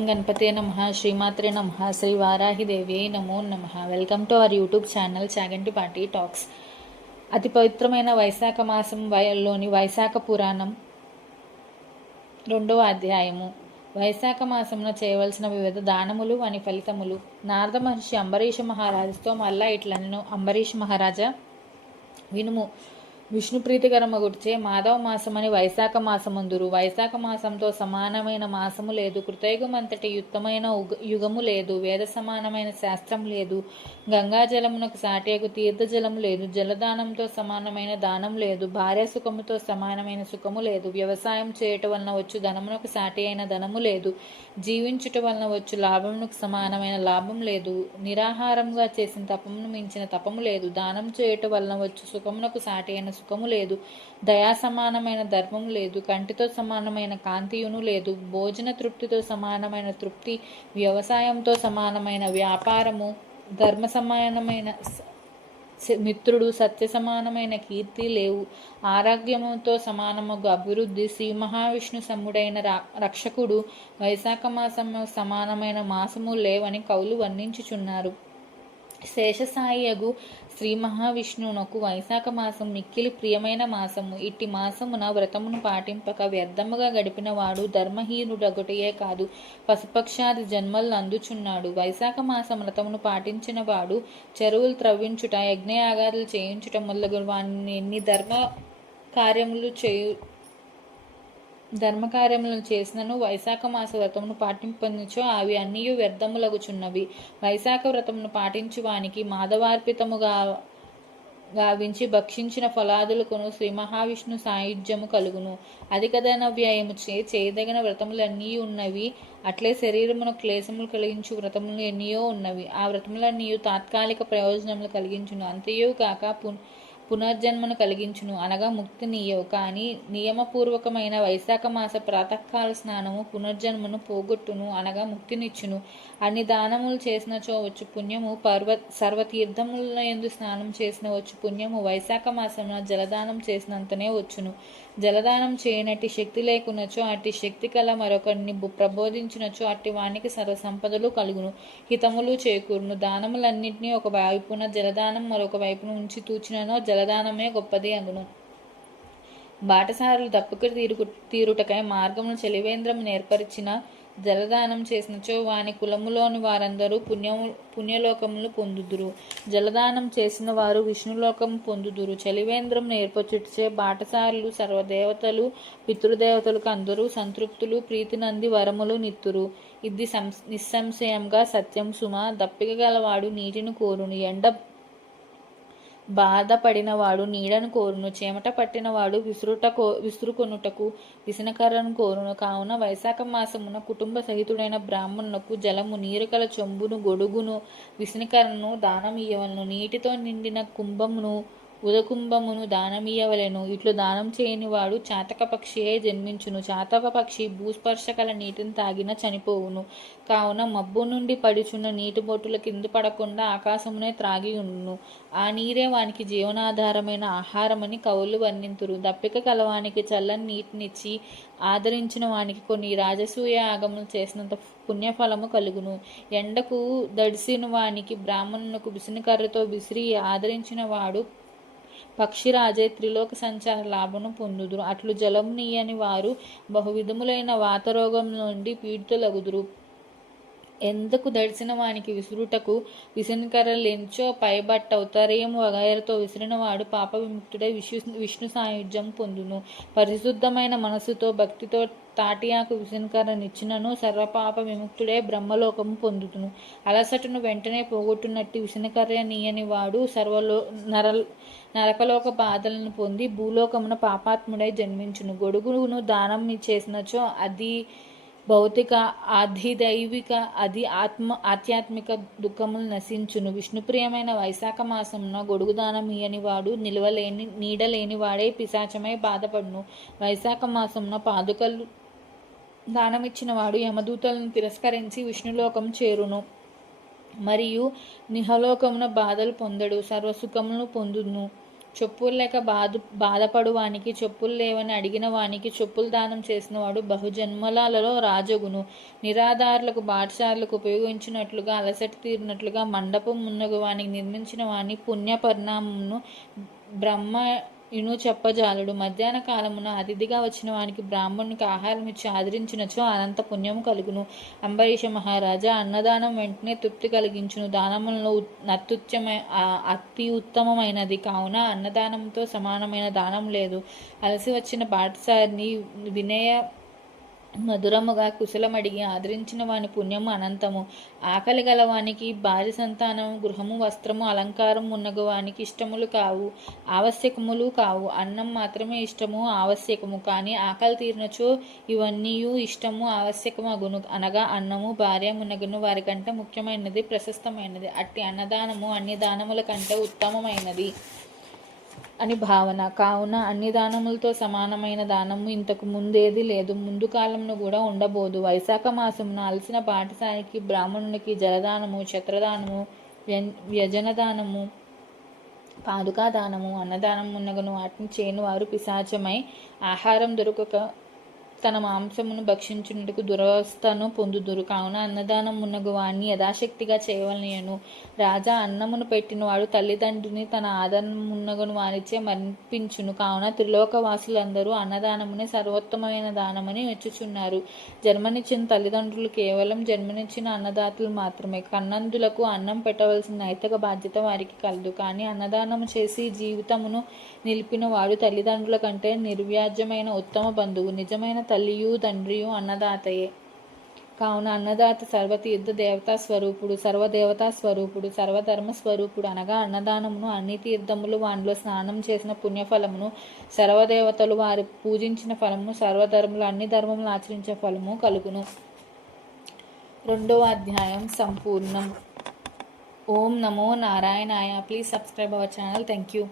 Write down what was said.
గణపతే నమః శ్రీమాత్రే నమః శ్రీ వారాహిదేవ్యై నమో నమః. Welcome to our YouTube channel Chagantipati talks. అతి పవిత్రమైన వైశాఖ మాసం లోని వైశాఖ పురాణం 2వ అధ్యాయము. వైశాఖ మాసంలో చేయవలసిన వివిధ దానములు అని ఫలితములు. నారద మహర్షి అంబరీష మహారాజుతో మళ్ళా ఇట్లనెను. అంబరీష మహారాజా వినుము. విష్ణు ప్రీతికరమగుడిచే మాధవ మాసమని వైశాఖ మాసమందురు. వైశాఖ మాసంతో సమానమైన మాసము లేదు. కృతయుగమంతటి యుక్తమైన యుగము లేదు. వేద సమానమైన శాస్త్రం లేదు. గంగాజలమునకు సాటేగు తీర్థజలము లేదు. జలదానంతో సమానమైన దానం లేదు. భార్య సుఖముతో సమానమైన సుఖము లేదు. వ్యవసాయం చేయటం వలన వచ్చు ధనమునకు సాటి అయిన ధనము లేదు. జీవించుట వలన వచ్చు లాభమునకు సమానమైన లాభం లేదు. నిరాహారంగా చేసిన తపమును మించిన తపము లేదు. దానం చేయటం వలన వచ్చు సుఖమునకు సాటి అయిన సుఖము లేదు. దయా సమానమైన ధర్మము లేదు. కంటితో సమానమైన కాంతియును లేదు. భోజన తృప్తితో సమానమైన తృప్తి, వ్యవసాయంతో సమానమైన వ్యాపారము, ధర్మ సమానమైన మిత్రుడు, సత్య సమానమైన కీర్తి లేవు. ఆరోగ్యముతో సమానముగా అభివృద్ధి, శ్రీ మహావిష్ణు సమ్ముడైన రక్షకుడు, వైశాఖ మాసము సమానమైన మాసము లేవని కవులు వర్ణించుచున్నారు. శేషసాయియగు శ్రీ మహావిష్ణువునకు వైశాఖ మాసం మిక్కిలి ప్రియమైన మాసము. ఇట్టి మాసమున వ్రతమును పాటింపక వ్యర్థముగా గడిపిన వాడు ధర్మహీనుడొకటియే కాదు, పశుపక్షాది జన్మలను అందుచున్నాడు. వైశాఖ మాసం వ్రతమును పాటించిన వాడు చెరువులు త్రవ్వించుట, యజ్ఞయాగాదులు చేయించుట మొదలగు వాని ఎన్ని ధర్మకార్యములను చేసినను వైశాఖ మాస వ్రతమును పాటింపనిచో అవి అన్నీ వ్యర్థములగుచున్నవి. వైశాఖ వ్రతమును పాటించు వానికి మాధవార్పితముగా గావించి భక్షించిన ఫలాదులకును శ్రీ మహావిష్ణు సాయుధ్యము కలుగును. అధిక ధన వ్యయము చేయదగిన వ్రతములన్నీ ఉన్నవి. అట్లే శరీరమును క్లేశములు కలిగించు వ్రతములు ఎన్నో ఉన్నవి. ఆ వ్రతములన్నీ తాత్కాలిక ప్రయోజనములు కలిగించును, అంతయు కాక పునర్జన్మను కలిగించును, అనగా ముక్తి నీయవు. కానీ నియమపూర్వకమైన వైశాఖ మాస ప్రాతకాల స్నానము పునర్జన్మను పోగొట్టును, అనగా ముక్తినిచ్చును. అన్ని దానములు చేసినచో వచ్చు పుణ్యము, సర్వతీర్థముల యందు స్నానం చేసిన వచ్చు పుణ్యము వైశాఖ మాసమున జలదానం చేసినంతనే వచ్చును. జలదానం చేయనట్టి శక్తి లేకున్నచో అట్టి శక్తి కల మరొకరిని ప్రబోధించినచో అట్టి వానికి సర్వ సంపదలు కలుగును, హితములు చేకూరును. దానములన్నింటినీ ఒక వైపున జలదానం మరొక వైపున ఉంచి తూచిననో జలదానమే గొప్పది అగును. బాటసారులు దప్పుకు తీరుటకై మార్గమును చలివేంద్రము నేర్పరిచిన జలదానం చేసినచో వాని కులములోని వారందరూ పుణ్యలోకములు పొందుదురు. జలదానం చేసిన వారు విష్ణులోకము పొందుదురు. చలివేంద్రం నేర్పచుటచే బాటసారులు సర్వదేవతలు పితృదేవతలకు అందరూ సంతృప్తులు, ప్రీతినంది వరములు నిత్తురు. ఇది నిస్సంశయంగా సత్యం సుమ. దప్పిక గలవాడు నీటిని కోరును, ఎండ బాధపడినవాడు నీడను కోరును, చెమట పట్టినవాడు విసురుకొనుటకు విసనకర్రను కోరును. కావున వైశాఖ మాసమున కుటుంబ సహితుడైన బ్రాహ్మణునకు జలము, నీరు కల చెంబును, గొడుగును, విసనకర్రను దానమియ్యవలను. నీటితో నిండిన కుంభమును, ఉదకుంభమును దానమియ్యవలెను. ఇట్లు దానం చేయని వాడు చాతక పక్షియే జన్మించును. చాతక పక్షి భూస్పర్శ కల నీటిని తాగిన చనిపోవును. కావున మబ్బు నుండి పడుచున్న నీటి బొట్టుల కింద పడకుండా ఆకాశమునే త్రాగి ఉండును. ఆ నీరే వానికి జీవనాధారమైన ఆహారమని కవులు వర్ణింతురు. దప్పిక కలవానికి చల్లని నీటినిచ్చి ఆదరించిన వానికి కొన్ని రాజసూయ యాగములు చేసినంత పుణ్యఫలము కలుగును. ఎండకు దడిసిన వానికి బ్రాహ్మణునకు విసనకర్రతో విసిరి ఆదరించిన వాడు పక్షిరాజే త్రిలోక సంచార లాభను పొందుదురు. అట్లు జలము నీయని వారు బహువిధములైన వాతరోగం నుండి పీడితులగుదురు. ఎందుకు దడిసిన వానికి విసురుటకు విసనకర్రలెంచో పైబట్ట ఉత్తరీయం వగైరతో విసిరినవాడు పాప విముక్తుడై విష్ణు సాయుధ్యం పొందును. పరిశుద్ధమైన మనస్సుతో భక్తితో తాటియాకు విసనకర్రనిచ్చినను సర్వపాప విముక్తుడే బ్రహ్మలోకము పొందుతును. అలసటను వెంటనే పోగొట్టునట్టి విసనకర్ర నీయని వాడు నరకలోక బాధలను పొంది భూలోకమున పాపాత్ముడై జన్మించును. గొడుగును దానం చేసినచో అది భౌతిక, అధిదైవిక, ఆధ్యాత్మిక దుఃఖములు నశించును. విష్ణుప్రియమైన వైశాఖ మాసమున గొడుగు దానం ఇయ్యని వాడు నీడలేని వాడే పిశాచమై బాధపడును. వైశాఖ మాసమున పాదుకలు దానమిచ్చిన వాడు యమదూతలను తిరస్కరించి విష్ణులోకం చేరును. మరియు నిహలోకమున బాధలు పొందడు, సర్వసుఖములను పొందును. చెప్పులు లేక బాధపడు వానికి, చెప్పులు లేవని అడిగిన వానికి చెప్పులు దానం చేసినవాడు బహుజన్మలలో రాజగును. నిరాధారులకు బాటసారులకు ఉపయోగించినట్లుగా అలసట తీరినట్లుగా మండపం మున్నగు వానికి నిర్మించిన వాని పుణ్య పరిణామమును బ్రహ్మ ఇను చెప్పజాలడు. మధ్యాహ్న కాలమున అతిథిగా వచ్చిన వానికి బ్రాహ్మణునికి ఆహారం ఇచ్చి ఆదరించినచో అనంత పుణ్యము కలుగును. అంబరీష మహారాజా, అన్నదానం వెంటనే తృప్తి కలిగించును. దానములలో అతి ఉత్తమమైనది. కావున అన్నదానంతో సమానమైన దానం లేదు. అలసి వచ్చిన బాటసారిని వినయ మధురముగా కుశలమడిగి ఆదరించిన వాని పుణ్యము అనంతము. ఆకలి గలవానికి భార్య సంతానము, గృహము, వస్త్రము, అలంకారం మున్నగు వానికి ఇష్టములు కావు, ఆవశ్యకములు కావు. అన్నం మాత్రమే ఇష్టము, ఆవశ్యకము. కానీ ఆకలి తీరినచో ఇవన్నీ ఇష్టము, ఆవశ్యకమగును. అనగా అన్నము, భార్య మున్నగును వారికంటే ముఖ్యమైనది, ప్రశస్తమైనది. అట్టి అన్నదానము అన్ని దానముల కంటే ఉత్తమమైనది అని భావన. కావున అన్ని దానములతో సమానమైన దానము ఇంతకు ముందేది లేదు, ముందు కాలంలో కూడా ఉండబోదు. వైశాఖ మాసమున అలసిన బాటసారికి బ్రాహ్మణునికి జలదానము, ఛత్రదానము, వ్యజనదానము, పాదుకాదానము, అన్నదానం మున్నగను వాటిని చేనువారు పిశాచమై ఆహారం దొరకక తన మాంసమును భక్షించుటకు దురవస్థను పొందుదురు. కావున అన్నదానం మున్నగు వాణ్ణి యథాశక్తిగా చేయవలయను. రాజా అన్నమును పెట్టినవాడు తల్లిదండ్రిని తన ఆదరణమున్నగును వారిచే మర్పించును. కావున త్రిలోకవాసులందరూ అన్నదానమునే సర్వోత్తమైన దానమని మెచ్చుచున్నారు. జన్మనిచ్చిన తల్లిదండ్రులు కేవలం జన్మనిచ్చిన అన్నదాతలు మాత్రమే. కన్నందులకు అన్నం పెట్టవలసిన నైతిక బాధ్యత వారికి కలదు. కానీ అన్నదానము చేసి జీవితమును నిలిపిన వాడు తల్లిదండ్రుల కంటే నిర్వ్యాజ్యమైన ఉత్తమ బంధువు. నిజమైన తల్లియు తండ్రియు అన్నదాతయే. కావున అన్నదాత సర్వతీర్థ దేవతా స్వరూపుడు, సర్వదేవతా స్వరూపుడు, సర్వధర్మ స్వరూపుడు. అనగా అన్నదానమును, అన్ని తీర్థములు వానిలో స్నానం చేసిన పుణ్యఫలమును, సర్వదేవతలు వారి పూజించిన ఫలమును, సర్వధర్ములు అన్ని ధర్మములు ఆచరించే ఫలము కలుగును. 2వ అధ్యాయం సంపూర్ణం. ఓం నమో నారాయణాయ. Please subscribe our channel. Thank you.